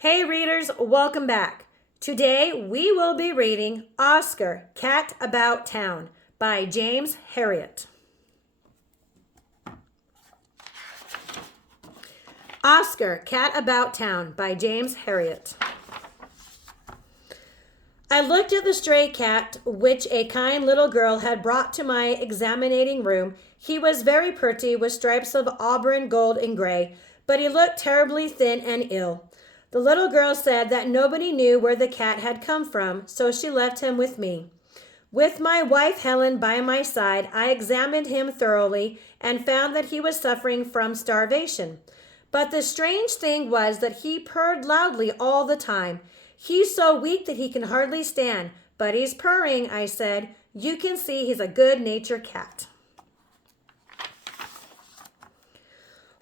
Hey readers, welcome back. Today we will be reading Oscar, Cat About Town by James Herriot. Oscar, Cat About Town by James Herriot. I looked at the stray cat which a kind little girl had brought to my examining room. He was very pretty with stripes of auburn, gold, and gray, but he looked terribly thin and ill. The little girl said that nobody knew where the cat had come from, so she left him with me. With my wife Helen by my side, I examined him thoroughly and found that he was suffering from starvation. But the strange thing was that he purred loudly all the time. He's so weak that he can hardly stand, but he's purring, I said. You can see he's a good-natured cat.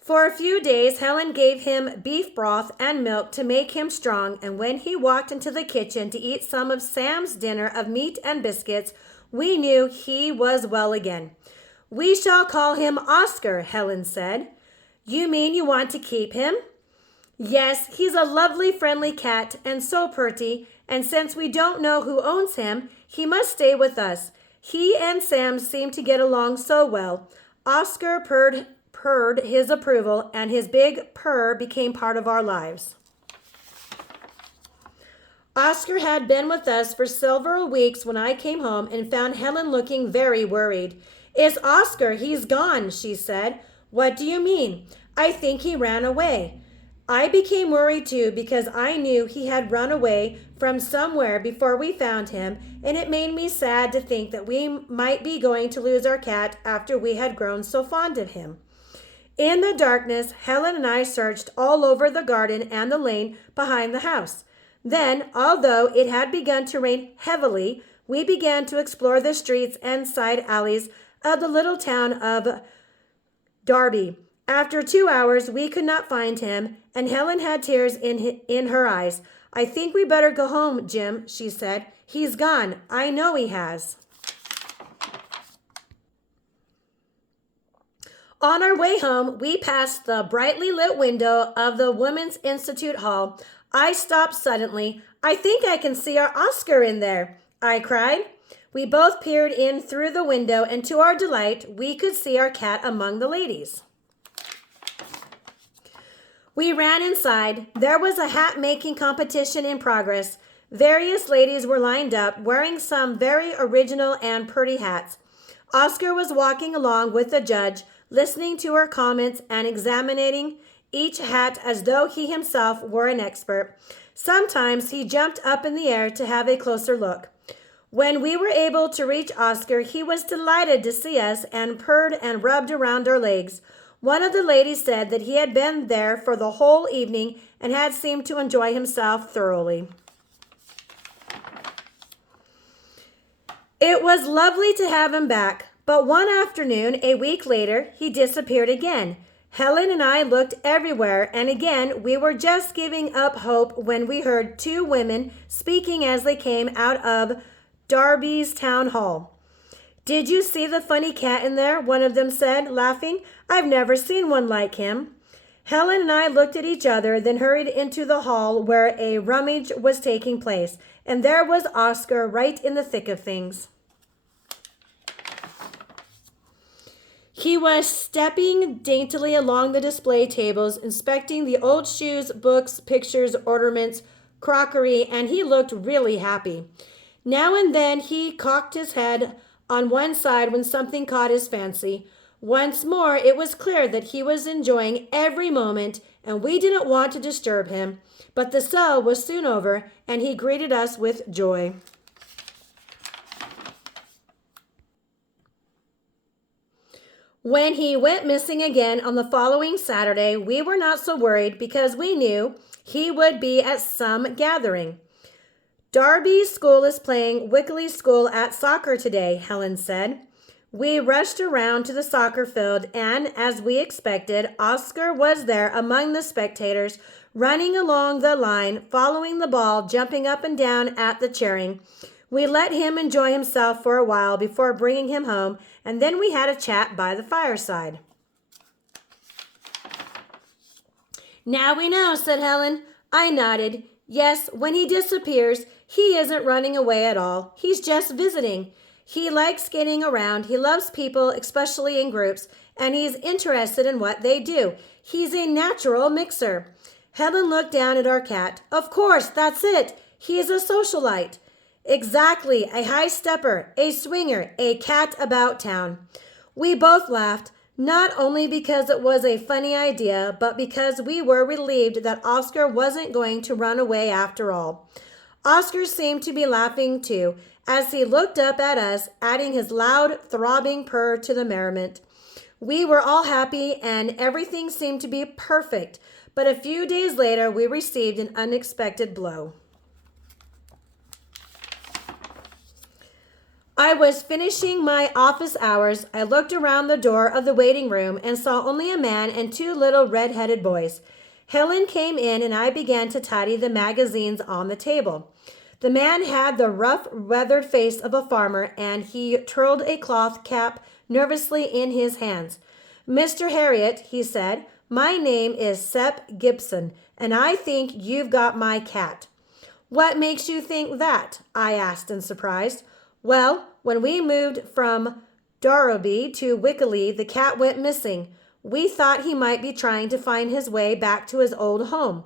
For a few days, Helen gave him beef broth and milk to make him strong, and when he walked into the kitchen to eat some of Sam's dinner of meat and biscuits, we knew he was well again. We shall call him Oscar, Helen said. You mean you want to keep him? Yes, he's a lovely, friendly cat and so pretty, and since we don't know who owns him, he must stay with us. He and Sam seem to get along so well. Oscar purred his approval, and his big purr became part of our lives. Oscar had been with us for several weeks when I came home and found Helen looking very worried. It's Oscar, he's gone, she said. What do you mean? I think he ran away. I became worried too because I knew he had run away from somewhere before we found him, and it made me sad to think that we might be going to lose our cat after we had grown so fond of him. In the darkness, Helen and I searched all over the garden and the lane behind the house. Then, although it had begun to rain heavily, we began to explore the streets and side alleys of the little town of Derby. After 2 hours, we could not find him, and Helen had tears in her eyes. I think we better go home, Jim, she said. He's gone. I know he has. On our way home, we passed the brightly lit window of the Women's Institute Hall. I stopped suddenly. I think I can see our Oscar in there, I cried. We both peered in through the window, and to our delight, we could see our cat among the ladies. We ran inside. There was a hat-making competition in progress. Various ladies were lined up, wearing some very original and pretty hats. Oscar was walking along with the judge, listening to her comments and examining each hat as though he himself were an expert. Sometimes he jumped up in the air to have a closer look. When we were able to reach Oscar, he was delighted to see us and purred and rubbed around our legs. One of the ladies said that he had been there for the whole evening and had seemed to enjoy himself thoroughly. It was lovely to have him back. But one afternoon, a week later, he disappeared again. Helen and I looked everywhere, and again we were just giving up hope when we heard two women speaking as they came out of Derby's town hall. Did you see the funny cat in there? One of them said, laughing. I've never seen one like him. Helen and I looked at each other, then hurried into the hall where a rummage was taking place, and there was Oscar right in the thick of things. He was stepping daintily along the display tables, inspecting the old shoes, books, pictures, ornaments, crockery, and he looked really happy. Now and then he cocked his head on one side when something caught his fancy. Once more, it was clear that he was enjoying every moment, and we didn't want to disturb him. But the sale was soon over, and he greeted us with joy. When he went missing again on the following Saturday, we were not so worried because we knew he would be at some gathering. Darby's school is playing Wickley's school at soccer today, Helen said. We rushed around to the soccer field, and as we expected, Oscar was there among the spectators, running along the line, following the ball, jumping up and down at the cheering. We let him enjoy himself for a while before bringing him home, and then we had a chat by the fireside. Now we know, said Helen. I nodded. Yes, when he disappears, he isn't running away at all. He's just visiting. He likes skating around. He loves people, especially in groups, and he's interested in what they do. He's a natural mixer. Helen looked down at our cat. Of course, that's it. He is a socialite. Exactly, a high stepper, a swinger, a cat about town. We both laughed, not only because it was a funny idea, but because we were relieved that Oscar wasn't going to run away after all. Oscar seemed to be laughing too, as he looked up at us, adding his loud, throbbing purr to the merriment. We were all happy and everything seemed to be perfect, but a few days later we received an unexpected blow. I was finishing my office hours. I looked around the door of the waiting room and saw only a man and two little red-headed boys. Helen came in and I began to tidy the magazines on the table. The man had the rough, weathered face of a farmer and he twirled a cloth cap nervously in his hands. Mr. Herriot, he said, my name is Sep Gibson and I think you've got my cat. What makes you think that? I asked in surprise. Well, when we moved from Dorreby to Wickley, the cat went missing. We thought he might be trying to find his way back to his old home.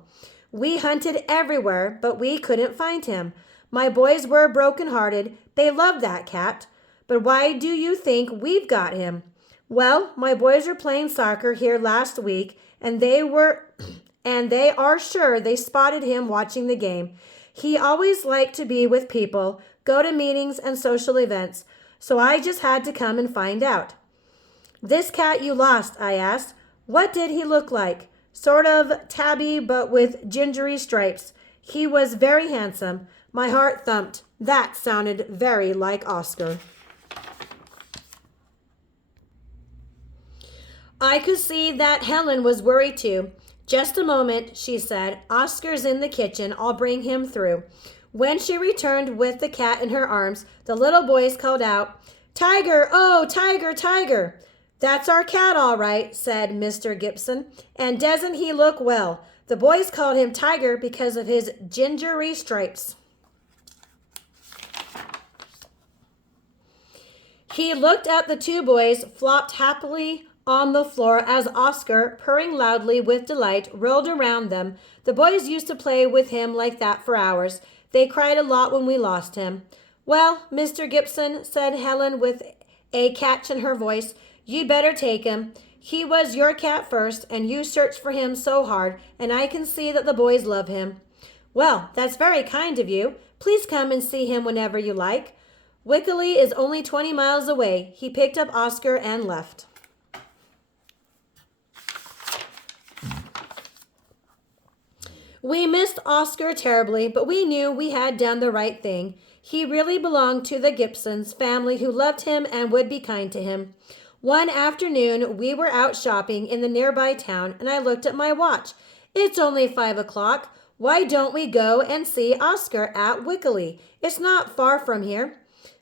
We hunted everywhere, but we couldn't find him. My boys were broken-hearted. They loved that cat. But why do you think we've got him? Well, my boys were playing soccer here last week, and they are sure they spotted him watching the game. He always liked to be with people, go to meetings and social events, so I just had to come and find out. This cat you lost, I asked. What did he look like? Sort of tabby, but with gingery stripes. He was very handsome. My heart thumped. That sounded very like Oscar. I could see that Helen was worried too. Just a moment, she said. Oscar's in the kitchen. I'll bring him through. When she returned with the cat in her arms, the little boys called out, Tiger! Oh, Tiger, Tiger! That's our cat, all right, said Mr. Gibson. And doesn't he look well? The boys called him Tiger because of his gingery stripes. He looked at the two boys, flopped happily on the floor as Oscar, purring loudly with delight, rolled around them. The boys used to play with him like that for hours. They cried a lot when we lost him. Well, Mr. Gibson, said Helen with a catch in her voice, you'd better take him. He was your cat first, and you searched for him so hard, and I can see that the boys love him. Well, that's very kind of you. Please come and see him whenever you like. Wickley is only 20 miles away. He picked up Oscar and left. We missed Oscar terribly, but we knew we had done the right thing. He really belonged to the Gibsons, family who loved him and would be kind to him. One afternoon, we were out shopping in the nearby town, and I looked at my watch. It's only 5 o'clock. Why don't we go and see Oscar at Wickley? It's not far from here.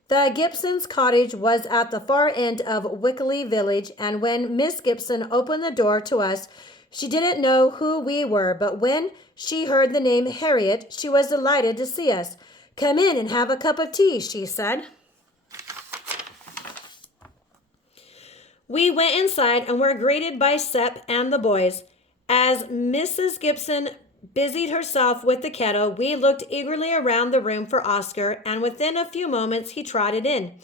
The Gibsons' cottage was at the far end of Wickley village, and when Miss Gibson opened the door to us, she didn't know who we were, but when she heard the name Herriot, she was delighted to see us. Come in and have a cup of tea, she said. We went inside and were greeted by Sep and the boys. As Mrs. Gibson busied herself with the kettle, we looked eagerly around the room for Oscar, and within a few moments he trotted in.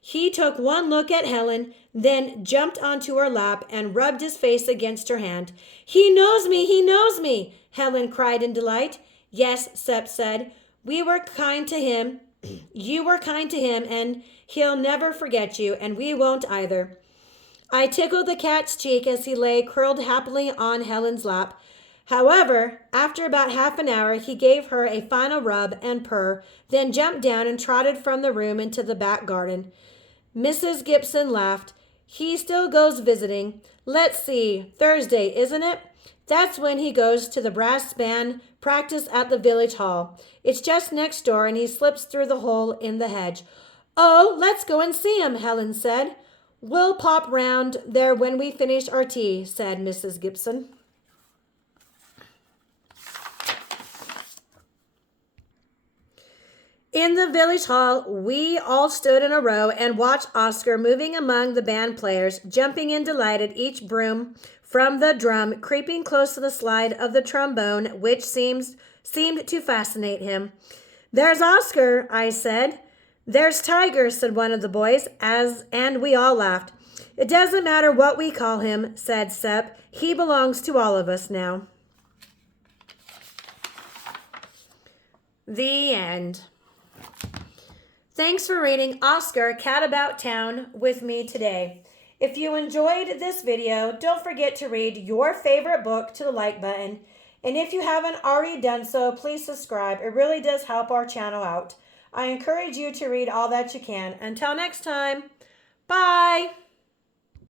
He took one look at Helen, then jumped onto her lap and rubbed his face against her hand. He knows me, he knows me, Helen cried in delight. Yes, Sep said. We were kind to him. You were kind to him, and he'll never forget you, and we won't either. I tickled the cat's cheek as he lay curled happily on Helen's lap. However, after about half an hour, he gave her a final rub and purr, then jumped down and trotted from the room into the back garden. Mrs. Gibson laughed. He still goes visiting. Let's see, Thursday, isn't it? That's when he goes to the brass band practice at the village hall. It's just next door, and he slips through the hole in the hedge. Oh, let's go and see him, Helen said. We'll pop round there when we finish our tea, said Mrs. Gibson. In the village hall, we all stood in a row and watched Oscar moving among the band players, jumping in delighted, each broom from the drum, creeping close to the slide of the trombone, which seemed to fascinate him. "There's Oscar," I said. "There's Tiger," said one of the boys, and we all laughed. "It doesn't matter what we call him," said Sep. "He belongs to all of us now." The end. Thanks for reading Oscar Cat About Town with me today. If you enjoyed this video, don't forget to read your favorite book to the like button. And if you haven't already done so, please subscribe. It really does help our channel out. I encourage you to read all that you can. Until next time, bye.